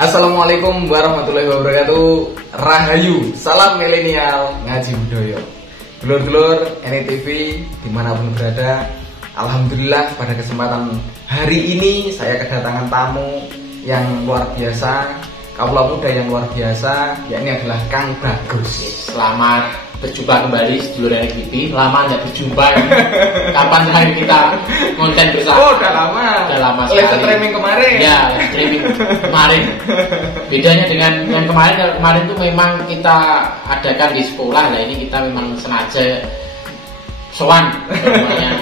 Assalamualaikum warahmatullahi wabarakatuh. Rahayu, salam milenial ngaji budaya. Dulur-dulur NTV dimanapun berada, alhamdulillah pada kesempatan hari ini saya kedatangan tamu yang luar biasa, kaula muda yang luar biasa, yakni adalah Kang Bagus. Selamat berjumpa kembali sedulur NTV. Lama nggak berjumpa. Kapan terakhir kita konten bersama? Oh, udah lama. Udah lama sekali. sekali. Streaming kemarin. Ya, streaming kemarin. Bedanya dengan yang kemarin tuh memang kita adakan di sekolah. Nah ini kita memang sengaja sowan namanya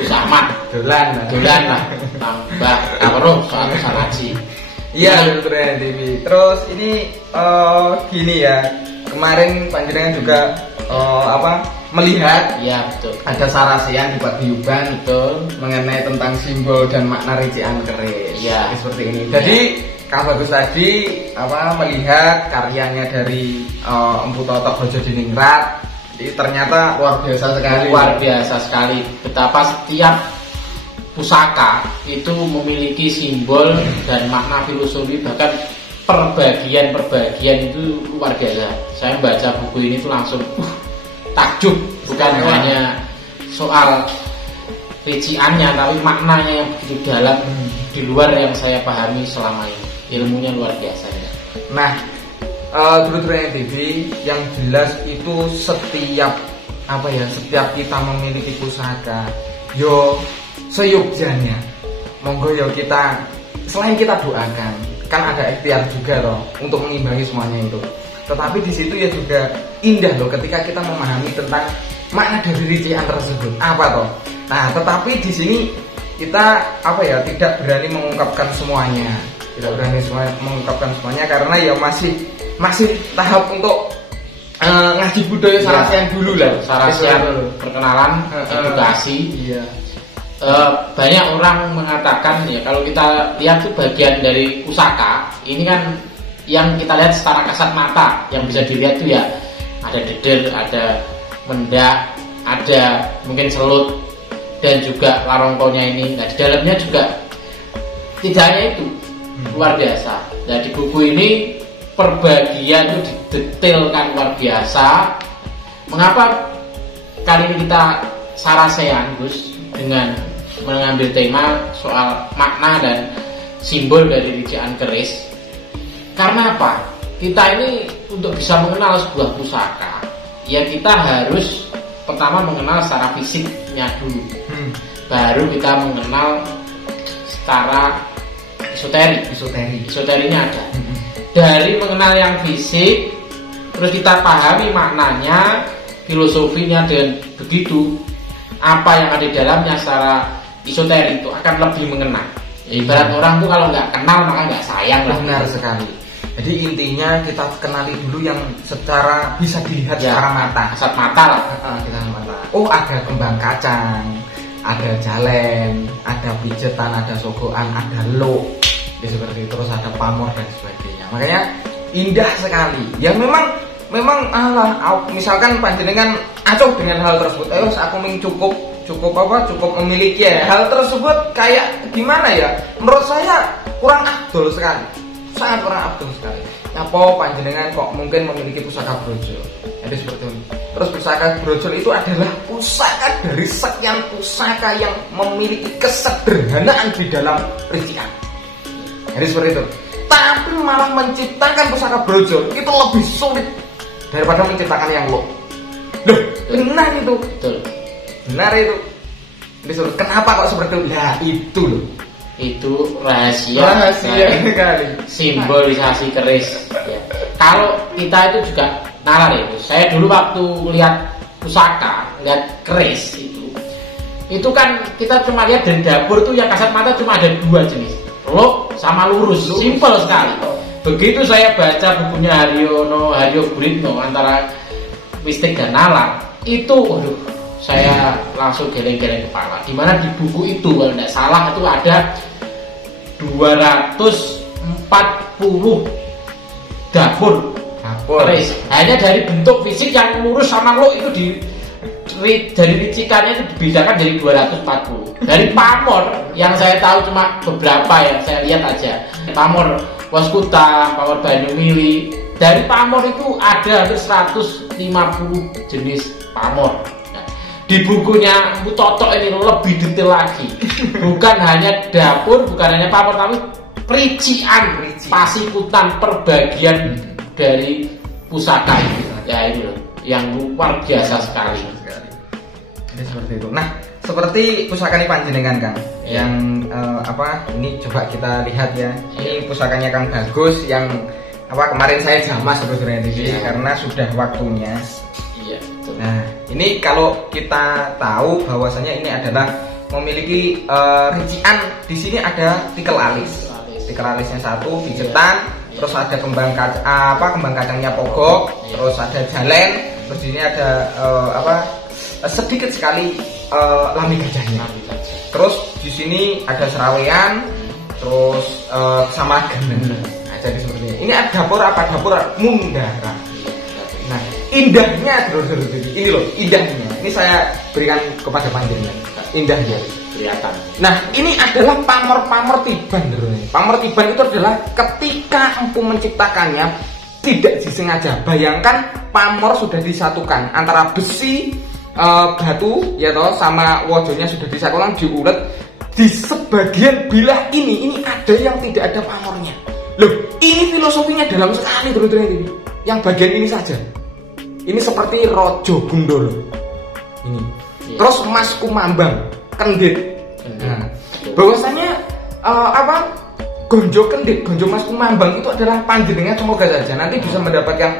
Gus Ahmad. Dolan lah. Tambah karo soal ngaji. Iya, betul NTV. Terus ini gini ya. Kemarin panjenengan juga melihat ya betul ada sarasian di Paguyuban betul mengenai tentang simbol dan makna ricikan keris ya seperti ini. Jadi Kang Bagus tadi melihat karyanya dari Empu Toto Brojodiningrat, ternyata luar biasa sekali. Luar biasa sekali betapa setiap pusaka itu memiliki simbol dan makna filosofi, bahkan perbagian itu luar biasa. Saya baca buku ini tuh langsung takjub, bukan hanya soal riciannya tapi maknanya yang begitu dalam di luar yang saya pahami selama ini. Ilmunya luar biasa ya. Nah, dulur-dulur NTV yang jelas itu setiap kita memiliki pusaka, yo seyogjanya monggo yo kita selain kita doakan, kan ada ikhtiar juga loh untuk mengimbangi semuanya itu. Tetapi di situ ya juga indah loh ketika kita memahami tentang makna dari ricikan tersebut apa toh. Nah, tetapi di sini kita tidak berani mengungkapkan semuanya, mengungkapkan semuanya karena ya masih tahap untuk ngaji budaya sarasian dulu lah, sarasian perkenalan, edukasi. Iya. Banyak orang mengatakan ya kalau kita lihat tuh bagian dari pusaka ini kan yang kita lihat secara kasat mata, yang bisa dilihat tuh ya ada dedel, ada mendak, ada mungkin selut dan juga larongkonya ini. Nah di dalamnya juga tidak hanya itu, luar biasa. Nah di buku ini perbagian itu didetailkan luar biasa. Mengapa kali ini kita sarasean Gus dengan mengambil tema soal makna dan simbol dari ricikan keris? Karena apa? Kita ini untuk bisa mengenal sebuah pusaka, ya kita harus pertama mengenal secara fisiknya dulu, baru kita mengenal secara esoterinya ada. Dari mengenal yang fisik, terus kita pahami maknanya, filosofinya, dan begitu apa yang ada di dalamnya secara esoterik itu akan lebih mengena. Ibarat orang tuh kalau nggak kenal maka nggak sayang lah. Benar sekali. Jadi intinya kita kenali dulu yang secara bisa dilihat ya, secara mata. Kasat mata lah. Kita mata. Oh, ada kembang kacang, ada jalen, ada pijetan, ada sogokan, ada lo, ya seperti itu. Terus ada pamor dan sebagainya. Makanya indah sekali. Yang memang misalkan panjenengan acuh dengan hal tersebut. Aku cukup memiliki ya. Hal tersebut kayak gimana ya? Menurut saya kurang afdol sekali. Sangat kurang afdol sekali. Apa panjenengan kok mungkin memiliki pusaka brojol? Jadi seperti itu. Terus pusaka brojol itu adalah pusaka dari sekian pusaka yang memiliki kesederhanaan di dalam ricikan. Jadi seperti itu. Tapi malah menciptakan pusaka brojol itu lebih sulit daripada menciptakan yang lo. Loh, benar itu. Betul. Benar itu. Disuruh kenapa kok seperti itu? Ya itu loh. Itu rahasia sekali. Simbolisasi keris. Ya. Kalau kita itu juga nalar ya. Saya dulu waktu lihat pusaka, lihat keris itu kan kita cuma lihat dari dapur tuh yang kasat mata cuma ada dua jenis, lok sama lurus. Simpel sekali. Begitu saya baca bukunya Haryo Guritno antara mistik dan nalar, itu saya langsung geleng-geleng kepala. Dimana di buku itu kalau tidak salah itu ada 240 dapur keris. Hanya dari bentuk fisik yang lurus sama lo itu dari ricikannya itu dibedakan dari 240. Dari pamor yang saya tahu cuma beberapa yang saya lihat aja. Pamor Waskutang, pamor Banyumili. Dari pamor itu ada hampir 150 jenis pamor. Nah, di bukunya Bu Toto ini lebih detail lagi. Bukan hanya dapur, bukan hanya pamor, tapi rincian pasikutan perbagian dari pusaka ini. Ya ini loh, yang luar biasa sekali. Jadi seperti itu. Nah, seperti pusaka ini panjenengan Kang, yang ini coba kita lihat ya. Ini pusakanya Kang Bagus yang kemarin saya jamah sebetulnya di sini karena sudah waktunya. Iya, betul. Nah, ini kalau kita tahu bahwasanya ini adalah memiliki rincian, di sini ada tikel alis. Tikel alisnya 1, pijetan, terus ada kembang kacangnya pogok, terus ada jalen, terus di sini ada sedikit sekali lami gajahnya. Terus di sini ada serawean, terus sama gamen. Nah, jadi seperti ini. Ini ada dapur mundara. Nah, indahnya ini loh, indahnya. Ini saya berikan kepada panjenengan. Indahnya kelihatan. Nah, ini adalah pamor tiban. Pamor tiban itu adalah ketika empu menciptakannya tidak disengaja. Bayangkan pamor sudah disatukan antara besi, batu ya toh, sama wojonya sudah disatukan, diulet. Di sebagian bilah ini ada yang tidak ada pamornya. Loh, ini filosofinya dalam sekali teman-teman ini. Yang bagian ini saja. Ini seperti Rojo Gundolo. Ini. Terus Mas Kumambang, kendit. Nah, bahwasanya gonjo kendit, gonjo Mas Kumambang itu adalah panjenengan, semoga saja nanti bisa mendapatkan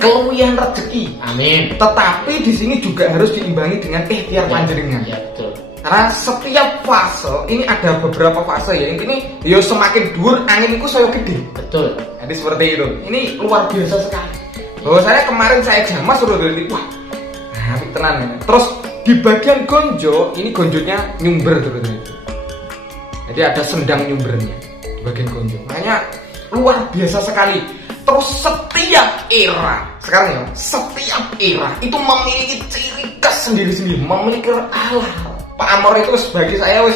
keluwihan rezeki. Amin. Tetapi di sini juga harus diimbangi dengan ikhtiar panjenengan. Iya, betul. Karena setiap fase ini ada beberapa fase ya. Ini yo semakin dhuwur angin itu saya gede. Betul. Jadi seperti itu. Ini luar biasa sekali. Bahwa saya kemarin saya jamah suruh dari wah, tenan ya. Terus di bagian gonjo, ini gonjonya nyumber teman-teman. Jadi ada sendang nyumbernya di bagian gonjo. Makanya luar biasa sekali. Terus setiap era, sekarang ya, setiap era itu memiliki ciri khas sendiri-sendiri, memiliki pamor itu bagi saya wis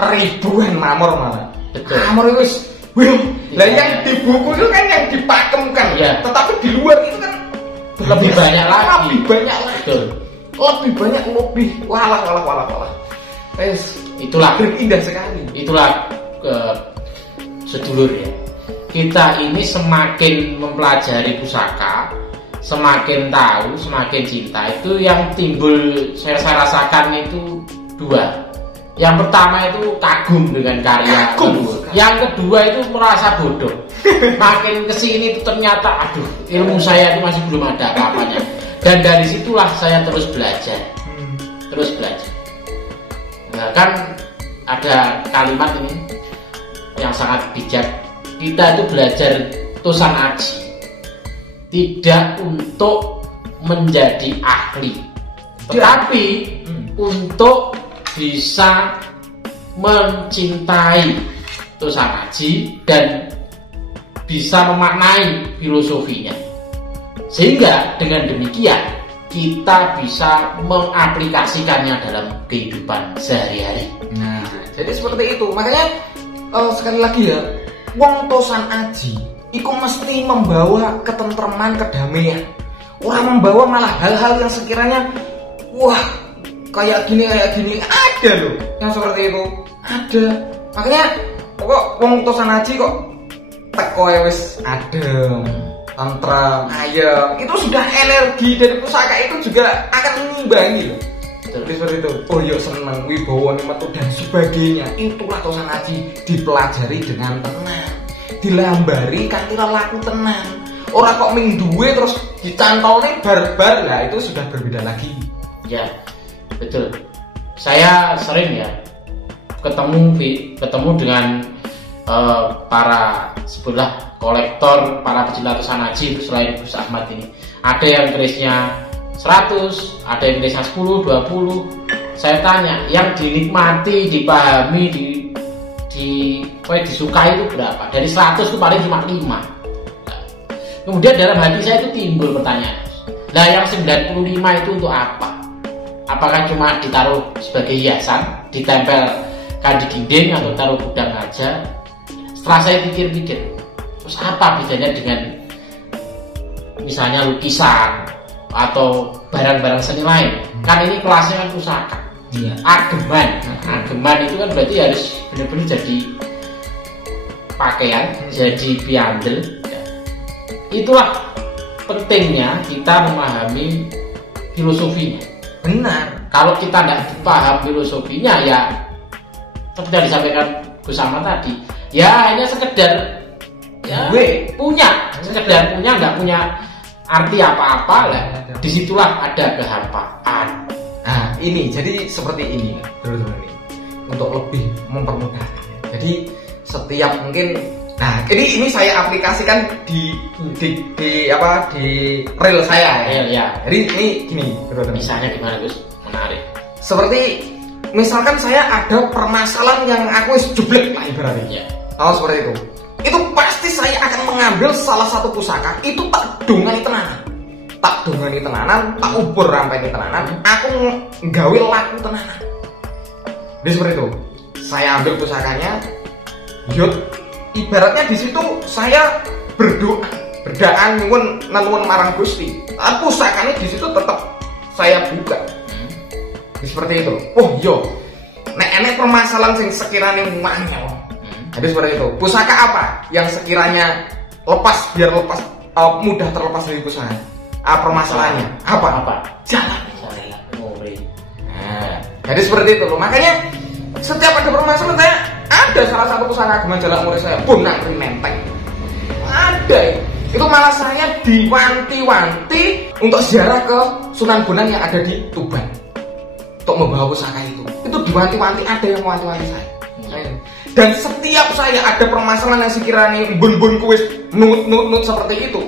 ribuan pamor malah. Betul. Pamor itu wis lah yang di buku itu kan yang dipakemkan. Ya. Tetapi di luar itu kan lebih banyak lagi. Lebih banyak lagi. Betul. Lebih banyak walah. Itulah indah sekali. Itulah sedulur ya. Kita ini semakin mempelajari pusaka, semakin tahu, semakin cinta. Itu yang timbul saya rasakan itu dua. Yang pertama itu kagum dengan karya. Yang kedua itu merasa bodoh. Makin kesini itu ternyata aduh, ilmu saya itu masih belum ada apa-apanya. Dan dari situlah saya terus belajar. Nah, kan ada kalimat ini yang sangat bijak. Kita itu belajar Tosan Aji tidak untuk menjadi ahli, tetapi untuk bisa mencintai Tosan Aji dan bisa memaknai filosofinya. Sehingga dengan demikian kita bisa mengaplikasikannya dalam kehidupan sehari-hari. Nah, jadi seperti itu. Makanya sekali lagi ya, wong Tosan Aji iku mesti membawa ketentreman, kedamaian. Orang membawa malah hal-hal yang sekiranya wah, kayak gini ada loh yang seperti itu. Ada. Makanya kok wong Tosan Aji kok teko wis adem, tentrem, ayem. Itu sudah energi dari pusaka itu juga akan mengimbangi loh. Jadi seperti itu. Oh yo seneng, wibawa metu dan sebagainya. Itulah Tosan Aji dipelajari dengan tenang, dilambari kanthi laku tenang. Ora kok ming duwe terus dicantolne barbar, lah itu sudah berbeda lagi. Ya, betul. Saya sering ya ketemu dengan para sebelah kolektor, para pecinta Tosan Aji selain Gus Ahmad ini. Ada yang kerisnya 100, ada yang kerisnya 10, 20. Saya tanya, yang dinikmati, dipahami, disukai itu berapa? Dari 100 itu paling cuma 5. Kemudian dalam hati saya itu timbul pertanyaan, lah yang 95 itu untuk apa? apakah cuma ditaruh sebagai hiasan, ditempelkan di dinding atau taruh gudang aja. Setelah saya pikir-pikir, terus apa bedanya dengan misalnya lukisan atau barang-barang seni lain? Kan ini kelasnya kan pusaka. Iya. Ageman itu kan berarti harus benar-benar jadi pakaian, jadi piandel. Itulah pentingnya kita memahami filosofinya. Benar. Kalau kita tidak paham filosofinya, ya seperti yang disampaikan Gus Ahmad tadi, ya hanya sekedar ya, sekedar punya, nggak punya arti apa-apa lah. Disitulah ada kehampaan. Nah ini jadi seperti ini teman-teman, ini untuk lebih mempermudah. Jadi setiap mungkin, nah ini saya aplikasikan di reel saya ya. Jadi ini gini teman-teman. Misalnya gimana Gus? Menarik. Seperti misalkan saya ada permasalahan yang aku jeblek lah ibaratnya. Oh seperti itu. Itu pasti saya akan mengambil salah satu pusaka, itu tak dongani tenanan, tak ubur sampai ini tenanan, aku nggawe laku tenanan. Jadi seperti itu. Saya ambil pusakanya, yuk, ibaratnya di situ saya berdoa nyuwun marang Gusti. Pusakanya di situ tetap saya buka. Jadi seperti itu. Oh yo, nek permasalahan sing sekiranya wanyel. Jadi seperti itu. Pusaka apa yang sekiranya biar mudah terlepas dari pusaka? Permasalahannya apa? Jalan. Nah, jadi seperti itu loh. Makanya setiap ada permasalahan saya ada salah satu pusaka ageman Jalak Murid saya, Bonang Rimenteng. Ada. Itu malah saya diwanti-wanti untuk ziarah ke Sunan Bonang yang ada di Tuban. Untuk membawa pusaka itu diwanti-wanti, ada yang mewanti-wanti saya. Dan setiap saya ada permasalahan yang sekiranya bun kuis nut seperti itu,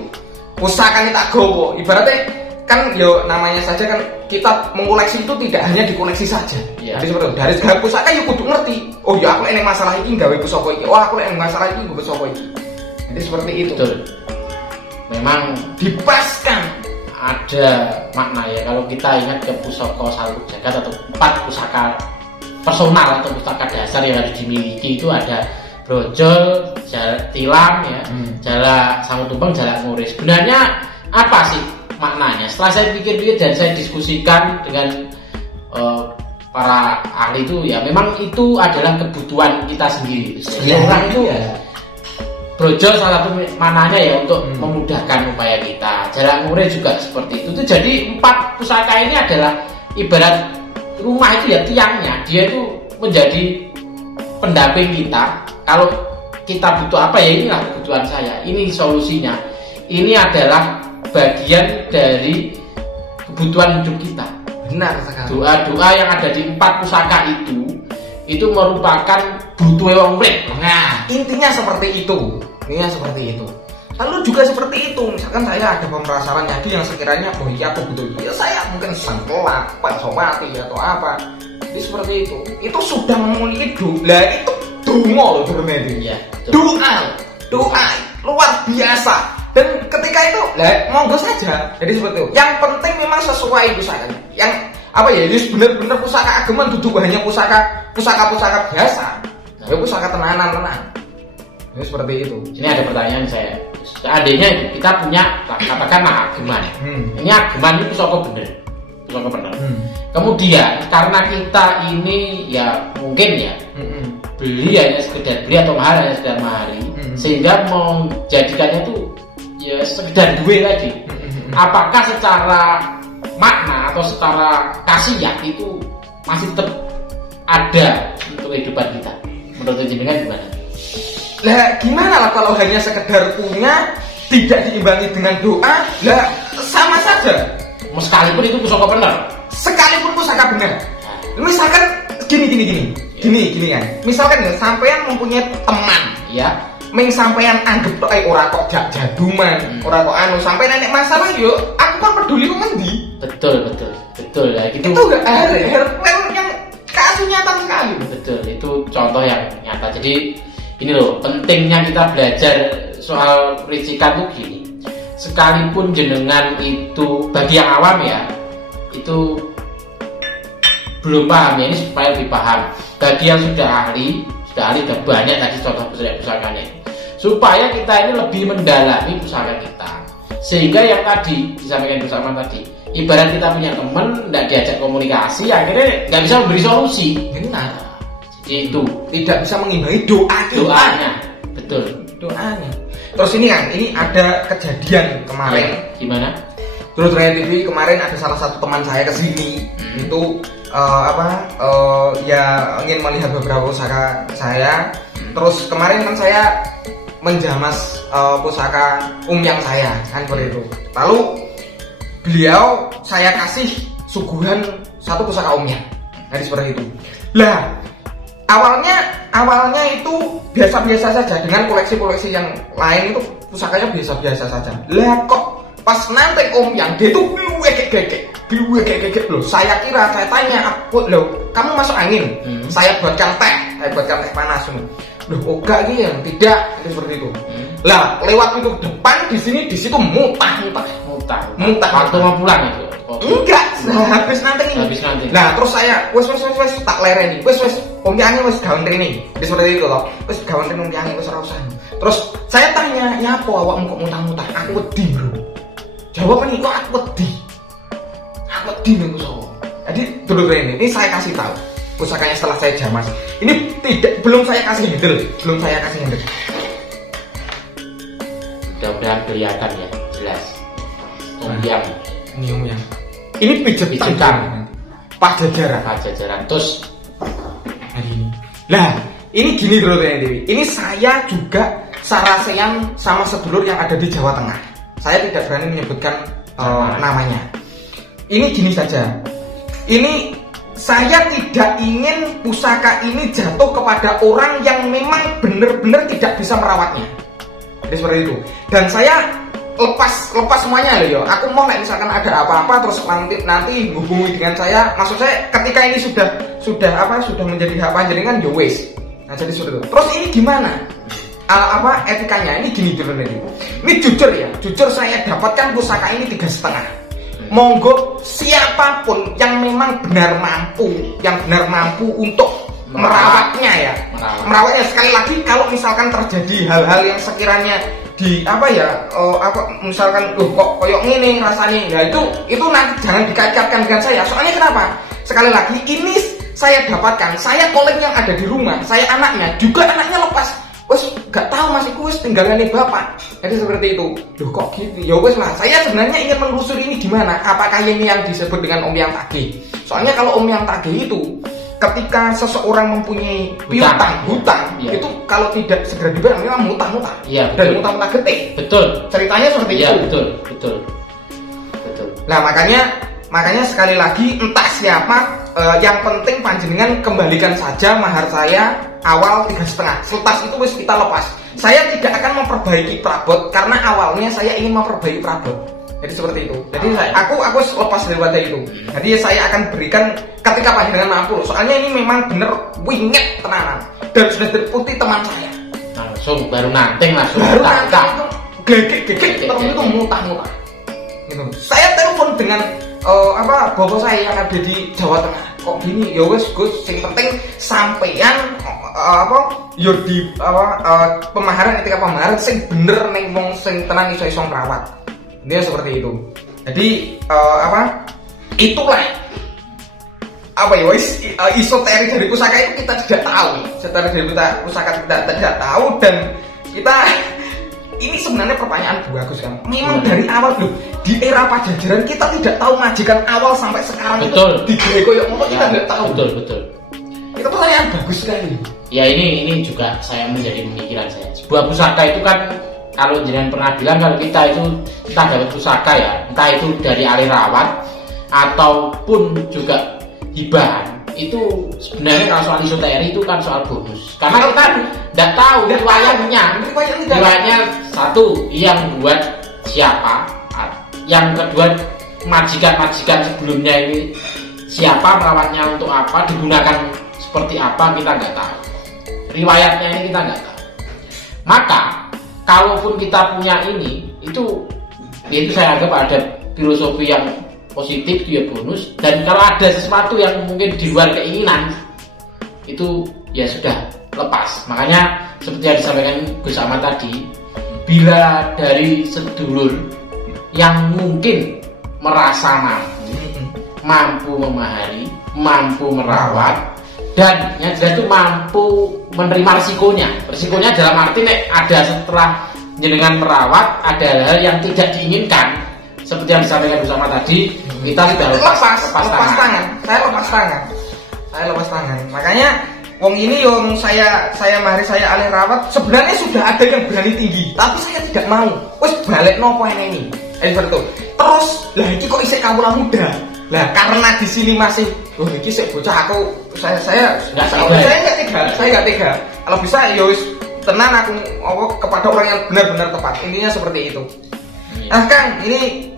pusakanya tak gowo. Ibaratnya kan yo namanya saja kan kita mengoleksi itu tidak hanya dikoleksi saja. Jadi seperti itu. Dari segala pusaka yo kudu ngerti. Oh ya aku enek masalah ini gawe pusaka iki. Oh aku enek masalah iki gawe pusaka iki. Jadi seperti itu. Betul. Memang dipaskan ada makna ya kalau kita ingat ke pusaka Saluk Jagat atau 4 pusaka personal atau pusaka dasar yang harus dimiliki, itu ada brojol, tilam ya, jala Samutumpeng, Jalak Murid. Sebenarnya apa sih maknanya? Setelah saya pikir-pikir dan saya diskusikan dengan para ahli itu, ya memang itu adalah kebutuhan kita sendiri. Orang itu brojol salah satu mananya ya untuk memudahkan upaya kita. Jalak Murid juga seperti itu. Jadi 4 pusaka ini adalah ibarat rumah itu ya, tiangnya dia itu menjadi pendamping kita. Kalau kita butuh apa ya, inilah kebutuhan saya, ini solusinya, ini adalah bagian dari kebutuhan hidup kita. Benar sekali. Doa-doa yang ada di 4 pusaka itu merupakan butuh wong urip. Nah intinya seperti itu. Lalu juga seperti itu, misalkan saya ada permasalahan nyadi yang sekiranya oh iya aku butuh, ya saya mungkin sengkelak, Pansopati atau apa. Jadi seperti itu sudah memiliki doa, itu donga loh sebenarnya. Doa luar biasa. Dan ketika itu monggo saja. Jadi seperti itu. Yang penting memang sesuai pusakanya. Yang apa ya, ini benar-benar pusaka ageman, duduk hanya pusaka biasa. Ya pusaka tenanan. Ini seperti itu. Ini ada pertanyaan saya. Seandainya kita punya, katakanlah ageman. Ini ageman itu pusaka bener. Kemudian karena kita ini ya mungkin ya beli hanya sekedar beli atau mahal hanya sekedar mahari, sehingga menjadikannya itu ya sekedar duit lagi. Apakah secara makna atau secara khasiat itu masih tetap ada untuk kehidupan kita? Menurut jenengan gimana? Lah gimana lah kalau hanya sekedar punya tidak diimbangi dengan doa, lah sama saja. Sekalipun itu pusaka bener. Sekalipun pusaka bener. Misalkan gini kan. Misalkan ya sampean mempunyai teman, ya. Ming sampean anggap tok ora kok jaduman, ora kok anu, sampean nek masalah yo aku kan peduli kok ngendi. Betul ya gitu. Itu enggak ada yang kasus nyata sekali. Betul, itu contoh yang nyata. Jadi ini loh, pentingnya kita belajar soal ricikan tuh gini. Sekalipun jenengan itu bagi yang awam ya, itu belum paham ya, ini supaya lebih paham. Bagi yang sudah ahli sudah banyak tadi contoh pusakanya itu, supaya kita ini lebih mendalami pusaka kita, sehingga yang tadi disampaikan bersama tadi, ibarat kita punya teman tidak diajak komunikasi, akhirnya nggak bisa memberi solusi. Benar. Jadi itu Tidak bisa mengimbangi doanya, betul. Doanya. Terus ini kan, ini ada kejadian kemarin. Gimana? Terus TV kemarin ada salah satu teman saya kesini, itu ya ingin melihat beberapa pusaka saya. Terus kemarin kan saya menjamas pusaka umyang saya kan seperti itu. Lalu beliau saya kasih suguhan satu pusaka umyang, jadi seperti itu. Lah awalnya itu biasa-biasa saja, dengan koleksi-koleksi yang lain itu pusakanya biasa-biasa saja. Lah kok pas nanti umyang dia tuh gegek loh. Saya tanya, loh kamu masuk angin? Saya buatkan teh panas. Loh enggak gitu ya, tidak, itu seperti itu. Lah lewat pintu depan di situ muntah. Waktu mau pulang itu? Enggak, habis nanti. Nah terus saya wes tak lereni, wes umyange wes gawen rene. Seperti itu loh, wes gawen rene umyange wes ora usah. Terus saya tanya, "Nyapa awakmu kok muntah-muntah?" Aku wedi, Bro. Jawaban itu aku wedi nih pusaka. Jadi dulu ini saya kasih tahu pusakanya setelah saya jamas. Ini belum saya kasih handle. Mudah-mudahan kelihatan ya, jelas. Umyang. Ini pijetan Pajajaran. Terus hari ini. Lah, ini gini bro Dewi. Ini saya juga sarasean sama sedulur yang ada di Jawa Tengah. Saya tidak berani menyebutkan namanya. Ini gini saja. Ini saya tidak ingin pusaka ini jatuh kepada orang yang memang benar-benar tidak bisa merawatnya. Jadi seperti itu. Dan saya lepas semuanya loh yo. Aku mau misalkan ada apa-apa terus nanti hubungi dengan saya. Maksud saya ketika ini sudah menjadi hak panjenengan yo wis. Nah jadi seperti itu. Terus ini gimana? Etikanya ini gini dulu nih. Ini jujur saya dapatkan pusaka ini 3,5. Monggo siapapun yang memang benar mampu untuk merawatnya ya. Merawatnya sekali lagi kalau misalkan terjadi hal-hal yang sekiranya misalkan kok koyok ngene rasanya. Nah itu nanti jangan dikait-kaitkan dengan saya. Soalnya kenapa? Sekali lagi ini saya dapatkan, saya kolek yang ada di rumah, saya anaknya lepas. Wes gak tahu masih wes tinggalannya bapak. Jadi seperti itu. Loh kok gitu? Ya wes lah. Saya sebenarnya ingin menelusuri ini gimana? Apakah ini yang disebut dengan umyang tagih? Soalnya kalau umyang tagih itu ketika seseorang mempunyai hutang ya. Itu kalau tidak segera dibayar memang mutah-mutah. Iya, dan mutah-mutah gede. Betul. Ceritanya seperti itu. Betul. Nah, makanya sekali lagi entah siapa yang penting panjenengan kembalikan saja mahar saya awal 3,5. Selepas itu wis kita lepas. Saya tidak akan memperbaiki prabot karena awalnya saya ingin memperbaiki prabot. Jadi seperti itu. Jadi aku lepas daripada itu. Jadi saya akan berikan ketika panjenengan mampu. Soalnya ini memang bener winget tenanan dan sudah terputih teman saya. Langsung baru nanting langsung. Gegek terus itu muntah-muntah. Gitu. Saya telepon dengan bapak saya yang ada di Jawa Tengah. Kok gini? Ya wes Gus, sing penting sampeyan pemaharan etika pemaharan sing bener ning wong sing tenan iso ngrawat. Dia seperti itu. Jadi itulah esoterik dari pusaka itu kita tidak tahu. Esoterik dari pusaka kita tidak tahu dan kita ini sebenarnya pertanyaan bagus kan. Memang dari awal loh di era Pajajaran kita tidak tahu majikan awal sampai sekarang. Betul. Itu di koyok kita tidak tahu. Betul. Itu pertanyaan bagus sekali. Ya ini juga saya menjadi pemikiran saya. Sebuah pusaka itu kan kalau jangan pernah bilang kalau kita itu entah dapat pusaka ya, entah itu dari ahli rawat ataupun juga hibahan, itu sebenarnya kalau soal esoterik itu kan soal bonus. Karena kita tidak tahu riwayatnya satu yang buat siapa, yang kedua majikan sebelumnya ini siapa, merawatnya untuk apa, digunakan seperti apa, kita nggak tahu. Riwayatnya ini kita nggak tahu. Maka kalaupun kita punya ini, itu saya anggap ada filosofi yang positif itu ya bonus, dan kalau ada sesuatu yang mungkin di luar keinginan itu ya sudah lepas. Makanya seperti yang disampaikan Gus Ahmad tadi, bila dari sedulur yang mungkin merasa mampu memahami, mampu merawat, dan yang jelas itu mampu menerima risikonya. Risikonya dalam arti ada setelah jenengan merawat ada hal yang tidak diinginkan, seperti yang disampaikan bersama tadi, kita sudah lepas tangan. Saya lepas tangan. Makanya wong ini yang saya alih rawat sebenarnya sudah ada yang berani tinggi, tapi saya tidak mau. Wes balik nopo ini. Seperti itu. Terus lah ini kok isih kawula muda. Lah karena di sini masih iki sik bocah saya enggak tega. Kalau bisa ya wis tenan aku kepada orang yang benar-benar tepat. Intinya seperti itu. Nah Kang, ini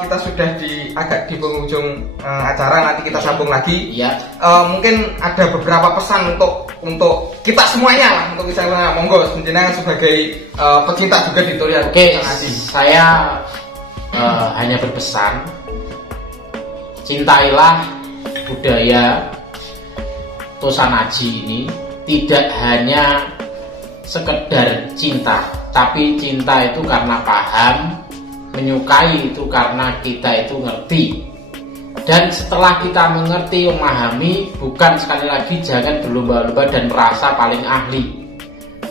kita sudah agak di penghujung acara, nanti kita sambung lagi. Iya. Mungkin ada beberapa pesan untuk kita semuanya lah, untuk misalnya monggo jenengan sebagai pecinta juga di Toria. Oke, saya hanya berpesan, cintailah budaya Tosanaji ini, tidak hanya sekedar cinta, tapi cinta itu karena paham, menyukai itu karena kita itu ngerti. Dan setelah kita mengerti, memahami, bukan sekali lagi jangan berlomba-lomba dan merasa paling ahli.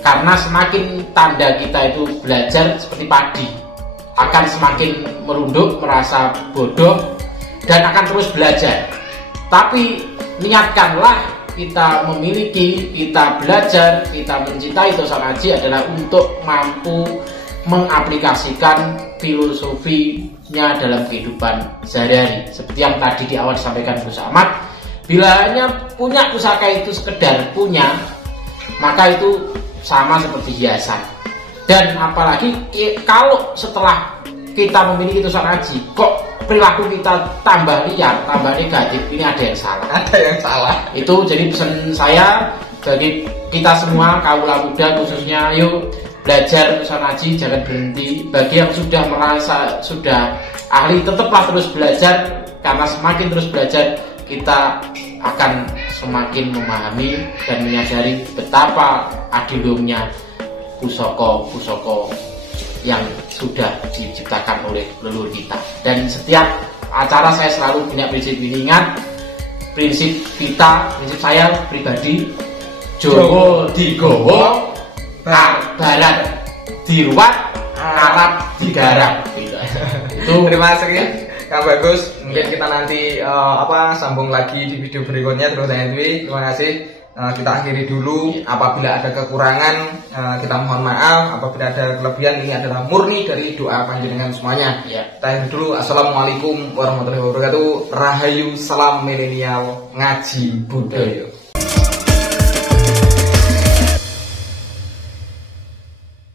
Karena semakin tanda kita itu belajar seperti padi, akan semakin merunduk, merasa bodoh, dan akan terus belajar. Tapi niatkanlah kita memiliki, kita belajar, kita mencintai Tosanaji adalah untuk mampu mengaplikasikan filosofinya dalam kehidupan sehari-hari. Seperti yang tadi di awal disampaikan Gus Ahmad, bila hanya punya pusaka itu sekedar punya, maka itu sama seperti hiasan. Dan apalagi kalau setelah kita memiliki Tosanaji, kok perilaku kita tambah liar, tambah negatif, ini ada yang salah. Ada yang salah. Itu jadi pesan saya bagi kita semua, kaula muda khususnya, yuk belajar Tosanaji, jangan berhenti. Bagi yang sudah merasa sudah ahli, tetaplah terus belajar, karena semakin terus belajar kita akan semakin memahami dan menyadari betapa adilumnya pusaka-pusaka yang sudah diciptakan oleh leluhur kita. Dan setiap acara saya selalu punya prinsip ini, ingat prinsip kita, prinsip saya pribadi, Jawa digowo, Barat diruat, Arab digarap. Itu terima kasih Kang Bagus. Mungkin kita nanti sambung lagi di video berikutnya. Terima kasih. Kita akhiri dulu. Apabila ada kekurangan kita mohon maaf. Apabila ada kelebihan, ini adalah murni dari doa panjenengan semuanya. Kita akhiri dulu. Assalamualaikum warahmatullahi wabarakatuh. Rahayu, salam milenial, ngaji budaya.